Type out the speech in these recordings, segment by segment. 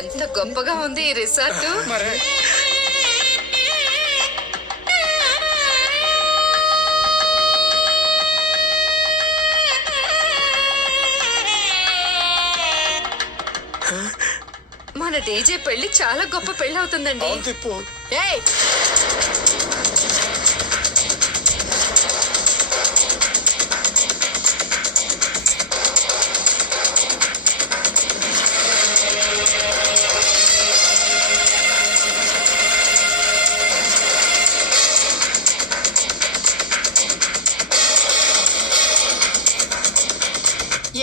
ఎంత గొప్పగా ఉంది ఈ రిసార్ట్. మన డీజే పెళ్లి చాలా గొప్ప పెళ్లి అవుతుందండి.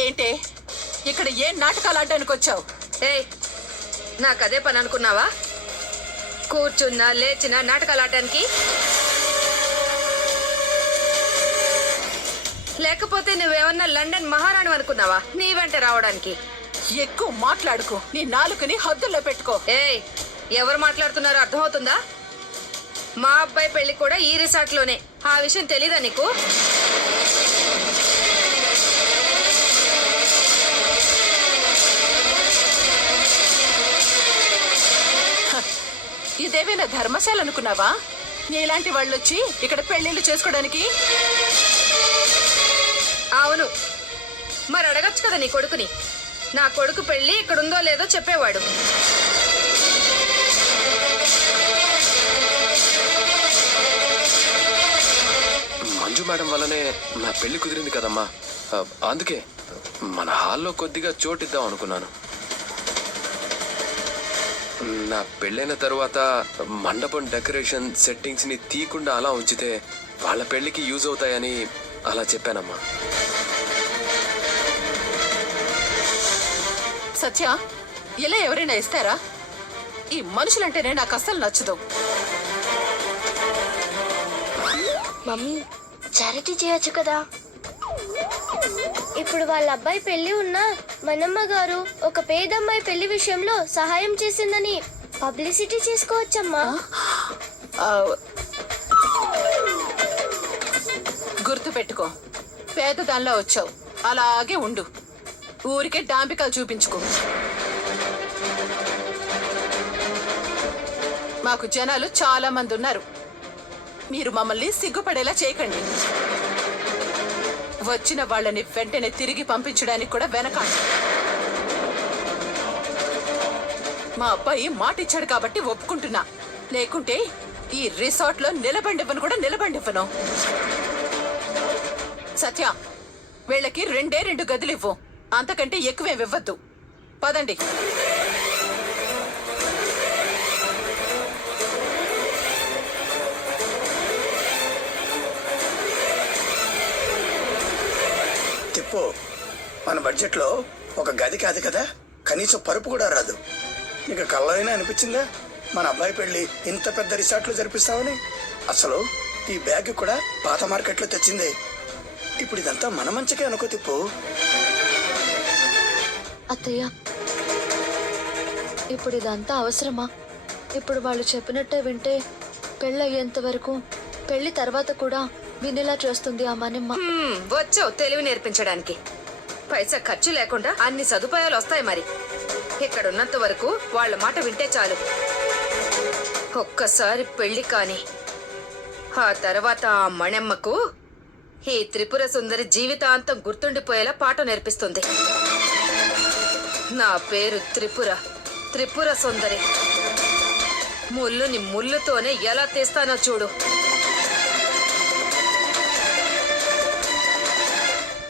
ఏంటే ఇక్కడ ఏం నాటకాలు ఆడడానికి వచ్చావు? ఏయ్, నాకదే పని అనుకున్నావా? కూర్చున్నా లేచినా నాటకాలు ఆడడానికి. లేకపోతే నువ్వేమన్నా లండన్ మహారాణి అనుకున్నావా నీ వెంట రావడానికి? ఎక్కువ మాట్లాడుకో, నీ నాలుకని హద్దుల్లో పెట్టుకో. ఏయ్, ఎవరు మాట్లాడుతున్నారో అర్థమవుతుందా? మా అబ్బాయి పెళ్లి కూడా ఈ రిసార్ట్ లోనే. ఆ విషయం తెలీదా నీకు? ఇదేమైనా ధర్మశాల అనుకున్నావా? నీలాంటి వాళ్ళు వచ్చి ఇక్కడ పెళ్లిళ్ళు చేసుకోవడానికి? అవును, మరి అడగచ్చు కదా నీ కొడుకుని. నా కొడుకు పెళ్లి ఇక్కడుందో లేదో చెప్పేవాడు. మంజు మేడం వల్లనే నా పెళ్లి కుదిరింది కదమ్మా. అందుకే మన హాల్లో కొద్దిగా చోటిద్దాం అనుకున్నాను. నా పెళ్ళైన తరువాత మండపం డెకరేషన్ సెట్టింగ్స్ ని తీయకుండా అలా ఉంచితే వాళ్ళ పెళ్లికి యూజ్ అవుతాయని అలా చెప్పానమ్మా. సత్య, ఇలా ఎవరైనా ఇస్తారా? ఈ మనుషులంటేనే నాకు అస్సలు నచ్చదు. మమ్మీ, చారిటీ చేయొచ్చు కదా. ఇప్పుడు వాళ్ళ అబ్బాయి పెళ్లి ఉన్నా మనమ్మ గారు ఒక పేదమ్మాయి పెళ్లి విషయంలో సహాయం చేసిందని పబ్లిసిటీ చేసుకోవచ్చమ్మా. గుర్తు పెట్టుకో, పేదదానిలో వచ్చావు, అలాగే ఉండు. ఊరికే డాంబికాలు చూపించుకో. మాకు జనాలు చాలా మంది ఉన్నారు. మీరు మమ్మల్ని సిగ్గుపడేలా చేయకండి. వచ్చిన వాళ్ళని వెంటనే తిరిగి పంపించడానికి కూడా వెనకాడు. మా అబ్బాయి మాట ఇచ్చాడు కాబట్టి ఒప్పుకుంటున్నా, లేకుంటే ఈ రిసార్ట్ లో నిలబండివ్వను కూడా నిలబండివ్వను. సత్య, వీళ్ళకి 2 గదులు ఇవ్వు, అంతకంటే ఎక్కువేం ఇవ్వద్దు. పదండి. తిప్పు, మన బడ్జెట్ లో ఒక గది కాదు కదా, కనీసం పరుపు కూడా రాదు. నీకు కళ్ళైనా అనిపించిందా మన అబ్బాయి పెళ్లి ఇంత పెద్ద రిసార్ట్ లో జరిపిస్తావని? అసలు ఈ బ్యాగ్ కూడా పాత మార్కెట్ లో తెచ్చిందే. ఇప్పుడు ఇదంతా మన మంచికే అనుకో తిప్పు. అత్తయ్య, ఇప్పుడు ఇదంతా అవసరమా? ఇప్పుడు వాళ్ళు చెప్పినట్టే వింటే పెళ్ళయ్యేంత వరకు, పెళ్లి తర్వాత కూడా వినేలా చేస్తుంది ఆ మనమ్మ. వచ్చావు తెలివి నేర్పించడానికి. పైసా ఖర్చు లేకుండా అన్ని సదుపాయాలు వస్తాయి. మరి ఇక్కడున్నంత వరకు వాళ్ళ మాట వింటే చాలు. ఒక్కసారి పెళ్లి కాని ఆ తర్వాత ఆ మణెమ్మకు ఈ త్రిపుర సుందరి జీవితాంతం గుర్తుండిపోయేలా పాట నేర్పిస్తుంది. నా పేరు త్రిపుర, త్రిపుర సుందరి. ముళ్ళుని ముళ్ళుతోనే ఎలా తీస్తానో చూడు.